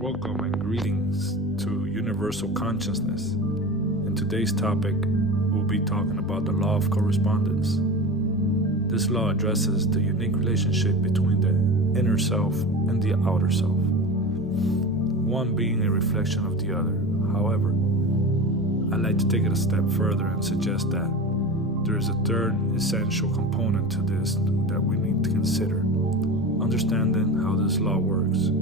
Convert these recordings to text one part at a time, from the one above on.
Welcome and greetings to Universal Consciousness. In today's topic, we'll be talking about the law of correspondence. This law addresses the unique relationship between the inner self and the outer self, one being a reflection of the other. However, I'd like to take it a step further and suggest that there is a third essential component to this that we need to consider. Understanding how this law works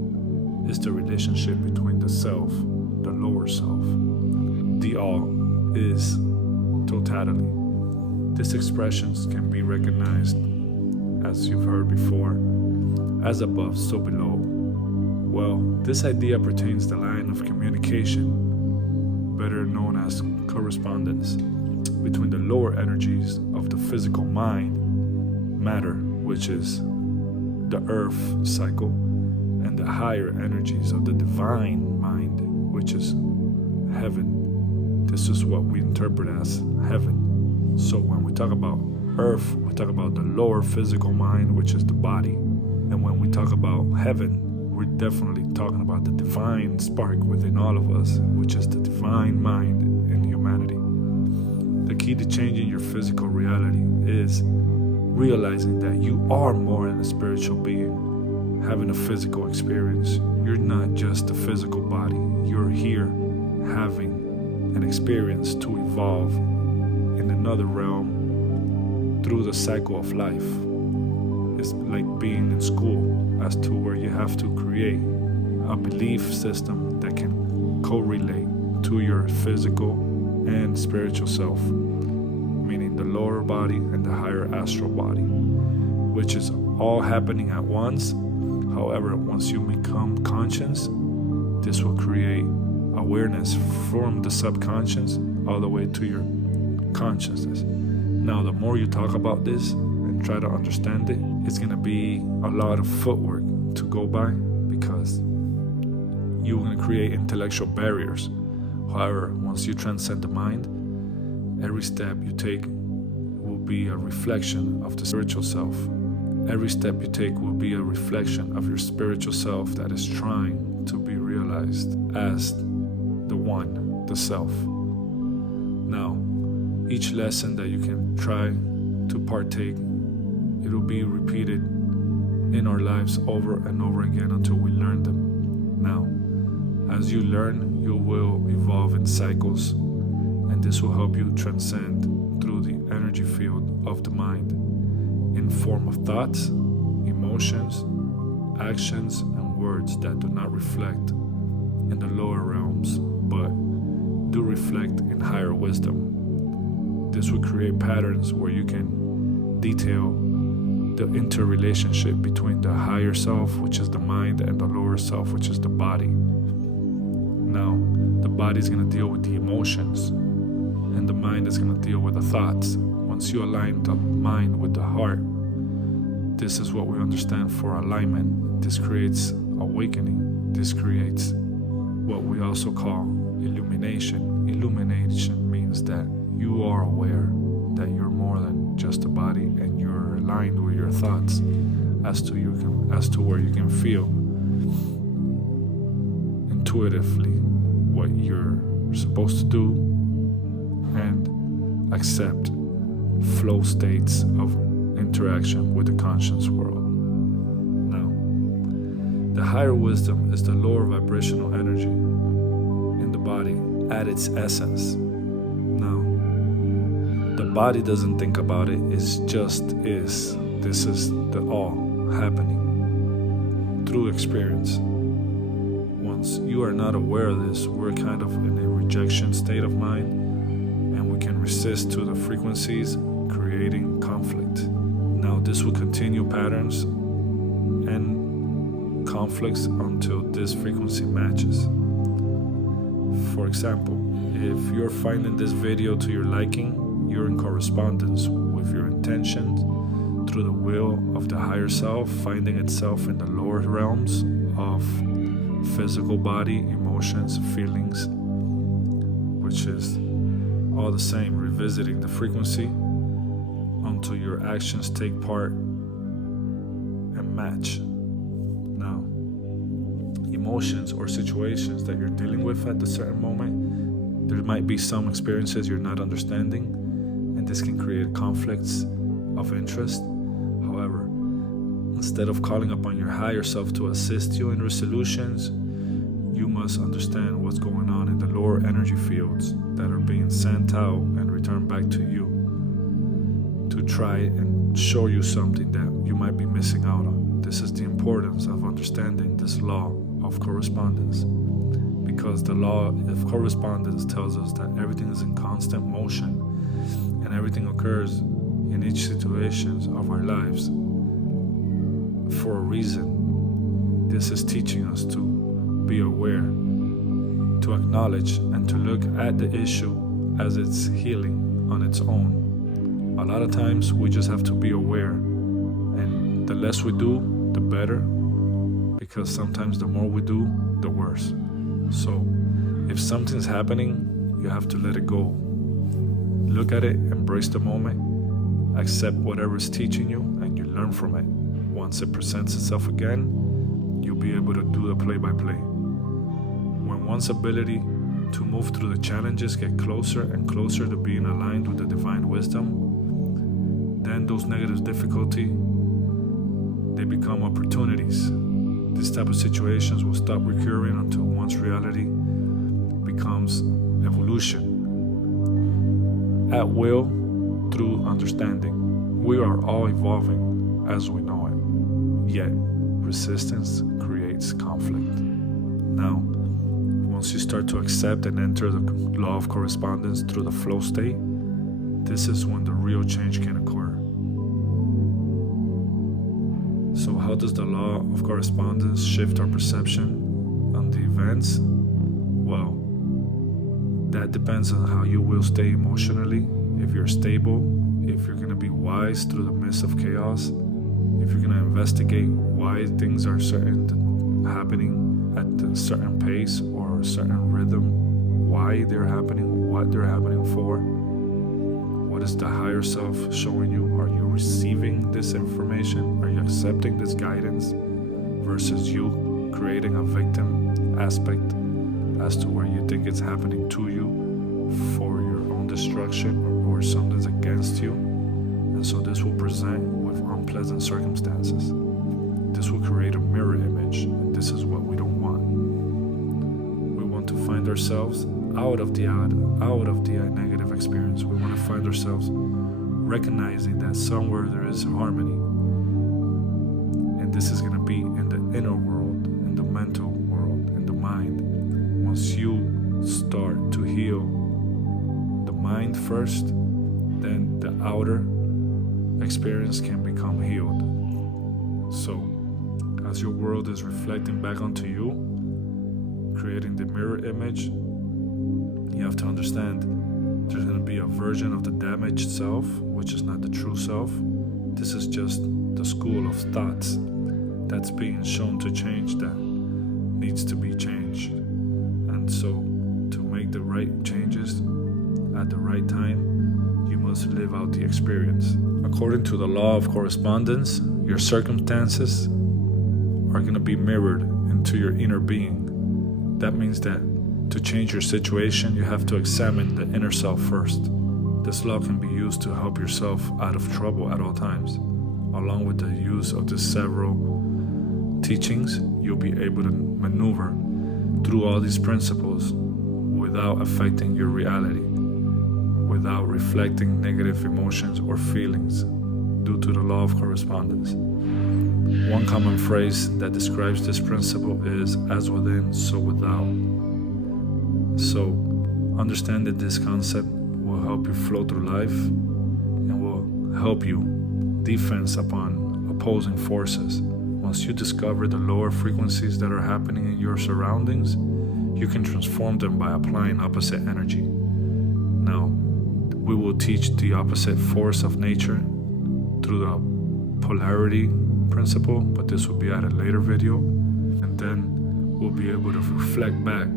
is the relationship between the self, the lower self. The all is totality. These expressions can be recognized, as you've heard before, as above, so below. Well, this idea pertains to the line of communication, better known as correspondence, between the lower energies of the physical mind, matter, which is the earth cycle, and the higher energies of the divine mind, which is heaven. This is what we interpret as heaven. So when we talk about earth, we talk about the lower physical mind, which is the body. And when we talk about heaven, we're definitely talking about the divine spark within all of us, which is the divine mind in humanity. The key to changing your physical reality is realizing that you are more than a spiritual being, having a physical experience. You're not just a physical body. You're here having an experience to evolve in another realm through the cycle of life. It's like being in school as to where you have to create a belief system that can correlate to your physical and spiritual self, meaning the lower body and the higher astral body, which is all happening at once. However, once you become conscious, this will create awareness from the subconscious all the way to your consciousness. Now, the more you talk about this and try to understand it, it's going to be a lot of footwork to go by because you're going to create intellectual barriers. However, once you transcend the mind, every step you take will be a reflection of the spiritual self. Every step you take will be a reflection of your spiritual self that is trying to be realized as the one, the self. Now, each lesson that you can try to partake, it will be repeated in our lives over and over again until we learn them. Now, as you learn, you will evolve in cycles, and this will help you transcend through the energy field of the mind in form of thoughts, emotions, actions, and words that do not reflect in the lower realms, but do reflect in higher wisdom. This will create patterns where you can detail the interrelationship between the higher self, which is the mind, and the lower self, which is the body. Now, the body is going to deal with the emotions, and the mind is going to deal with the thoughts. Once you align the mind with the heart, this is what we understand for alignment. This creates awakening. This creates what we also call illumination. Illumination means that you are aware that you're more than just a body, and you're aligned with your thoughts as to where you can feel intuitively what you're supposed to do and accept flow states of interaction with the conscious world. Now, the higher wisdom is the lower vibrational energy in the body at its essence. Now, the body doesn't think about it, it just is. This is the all happening through experience. Once you are not aware of this, we're kind of in a rejection state of mind, and we can resist to the frequencies, creating conflict. Now, this will continue patterns and conflicts until this frequency matches. For example, if you're finding this video to your liking, you're in correspondence with your intentions through the will of the higher self, finding itself in the lower realms of physical body, emotions, feelings, which is all the same, revisiting the frequency until your actions take part and match. Now, emotions or situations that you're dealing with at a certain moment, there might be some experiences you're not understanding, and this can create conflicts of interest. However, instead of calling upon your higher self to assist you in resolutions, you must understand what's going on in the lower energy fields that are being sent out and returned back to you to try and show you something that you might be missing out on. This is the importance of understanding this law of correspondence, because the law of correspondence tells us that everything is in constant motion and everything occurs in each situation of our lives for a reason. This is teaching us to be aware, to acknowledge, and to look at the issue as it's healing on its own. A lot of times we just have to be aware, and the less we do, the better, because sometimes the more we do, the worse. So if something's happening, you have to let it go. Look at it, embrace the moment, accept whatever it's teaching you, and you learn from it. Once it presents itself again, you'll be able to do the play-by-play. When one's ability to move through the challenges get closer and closer to being aligned with the divine wisdom, then those negative difficulties, they become opportunities. These type of situations will stop recurring until one's reality becomes evolution. At will, through understanding. We are all evolving as we know it, yet resistance creates conflict. Now, once you start to accept and enter the law of correspondence through the flow state, this is when the real change can occur. So how does the law of correspondence shift our perception on the events? Well, that depends on how you will stay emotionally. If you're stable, if you're going to be wise through the midst of chaos, if you're going to investigate why things are happening at a certain pace or a certain rhythm, why they're happening, what they're happening for, what is the higher self showing you? Are you receiving this information? Are you accepting this guidance versus you creating a victim aspect as to where you think it's happening to you for your own destruction or something's against you? And so this will present with unpleasant circumstances. This will create a mirror image, and this is what we don't want. We want to find ourselves out of the negative experience. We want to find ourselves recognizing that somewhere there is harmony, and this is going to be in the inner world, in the mental world, in the mind. Once you start to heal the mind first, then the outer experience can become healed. So as your world is reflecting back onto you, creating the mirror image, you have to understand there's going to be a version of the damaged self, which is not the true self. This is just the school of thoughts that's being shown to change that needs to be changed. And so to make the right changes at the right time, you must live out the experience. According to the law of correspondence, your circumstances are going to be mirrored into your inner being. That means that to change your situation, you have to examine the inner self first. This law can be used to help yourself out of trouble at all times. Along with the use of the several teachings, you'll be able to maneuver through all these principles without affecting your reality, without reflecting negative emotions or feelings due to the law of correspondence. One common phrase that describes this principle is as within, so without. So understanding this concept will help you flow through life and will help you defense upon opposing forces. Once you discover the lower frequencies that are happening in your surroundings, you can transform them by applying opposite energy. Now, we will teach the opposite force of nature through the polarity principle, but this will be at a later video. And then we'll be able to reflect back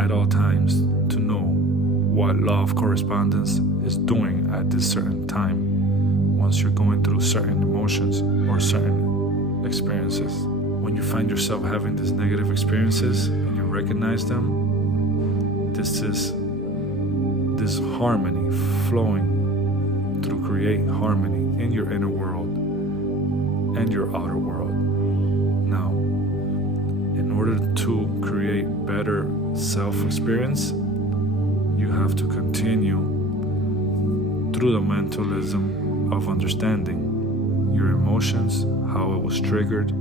at all times to know what law of correspondence is doing at this certain time once you're going through certain emotions or certain experiences. when you find yourself having these negative experiences and you recognize them, this is this harmony flowing to create harmony in your inner world and your outer world. Now, in order to create better self-experience, you have to continue through the mentalism of understanding your emotions, how it was triggered,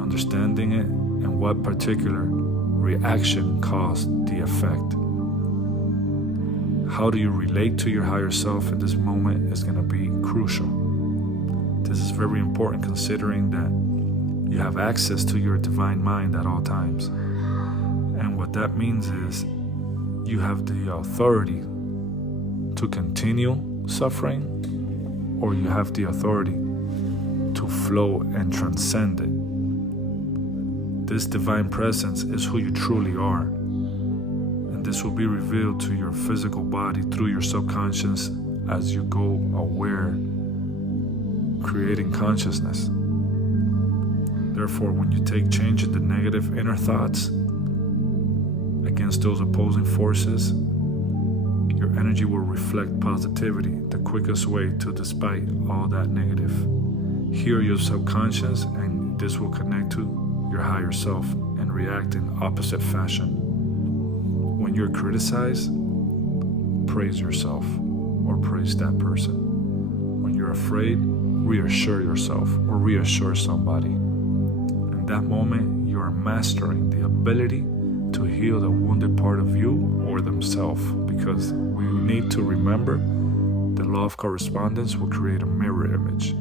understanding it, and what particular reaction caused the effect. How do you relate to your higher self in this moment is going to be crucial. This is very important considering that you have access to your divine mind at all times. And what that means is you have the authority to continue suffering, or you have the authority to flow and transcend it. This divine presence is who you truly are. And this will be revealed to your physical body through your subconscious as you go aware, creating consciousness. Therefore, when you take change in the negative inner thoughts against those opposing forces, your energy will reflect positivity, the quickest way to despite all that negative. Hear your subconscious, and this will connect to your higher self and react in opposite fashion. When you're criticized, praise yourself or praise that person. When you're afraid, reassure yourself or reassure somebody. In that moment, you are mastering the ability to heal the wounded part of you or themselves, because we need to remember the law of correspondence will create a mirror image.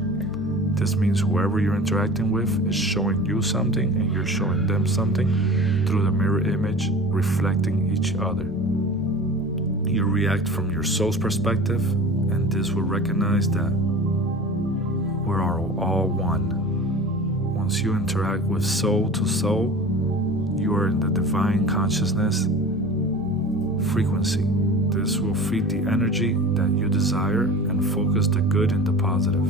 This means whoever you're interacting with is showing you something and you're showing them something through the mirror image, reflecting each other. You react from your soul's perspective, and this will recognize that we're all one. Once you interact with soul to soul, you are in the divine consciousness frequency. This will feed the energy that you desire and focus the good and the positive.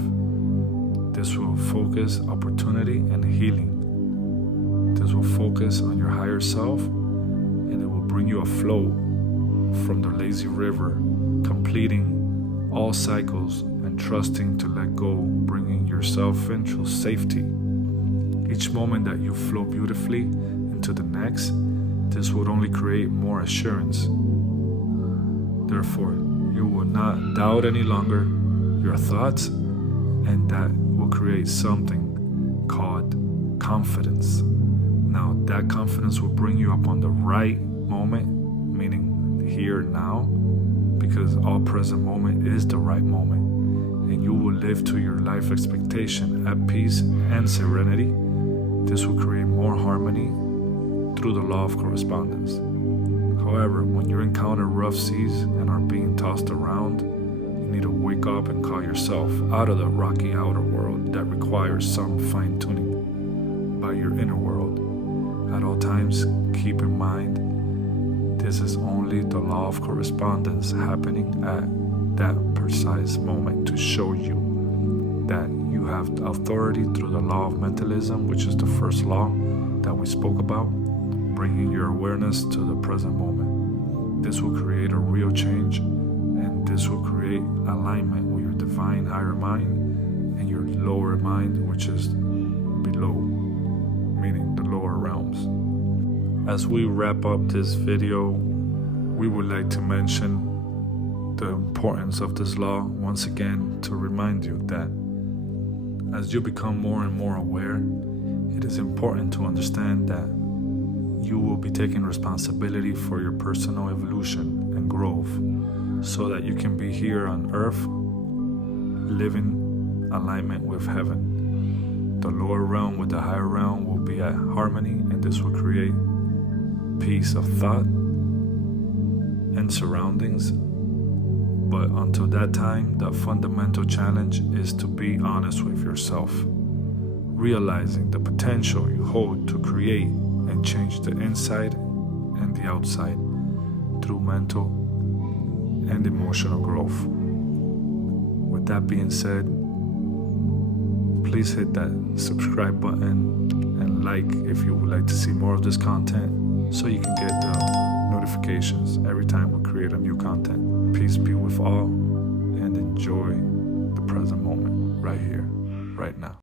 This will focus opportunity and healing. This will focus on your higher self, and it will bring you a flow from the lazy river, completing all cycles and trusting to let go, bringing yourself into safety. Each moment that you flow beautifully into the next, this would only create more assurance. Therefore, you will not doubt any longer your thoughts, and that will create something called confidence. Now, that confidence will bring you up on the right moment, meaning here now, because all present moment is the right moment, and you will live to your life expectation at peace and serenity. This will create more harmony through the law of correspondence. However, when you encounter rough seas and are being tossed around, you need to wake up and call yourself out of the rocky outer world that requires some fine-tuning by your inner world. At all times, keep in mind, this is only the law of correspondence happening at that precise moment to show you that you have authority through the law of mentalism, which is the first law that we spoke about, bringing your awareness to the present moment. This will create a real change, and this will create alignment with your divine higher mind and your lower mind, which is below, meaning the lower realms. As we wrap up this video, we would like to mention the importance of this law once again to remind you that as you become more and more aware, it is important to understand that you will be taking responsibility for your personal evolution and growth so that you can be here on earth living alignment with heaven. The lower realm with the higher realm will be at harmony, and this will create peace of thought and surroundings. But until that time, the fundamental challenge is to be honest with yourself, realizing the potential you hold to create and change the inside and the outside through mental and emotional growth. With that being said, Please hit that subscribe button and like if you would like to see more of this content, so you can get the notifications every time we create a new content. Peace be with all, and enjoy the present moment right here, right now.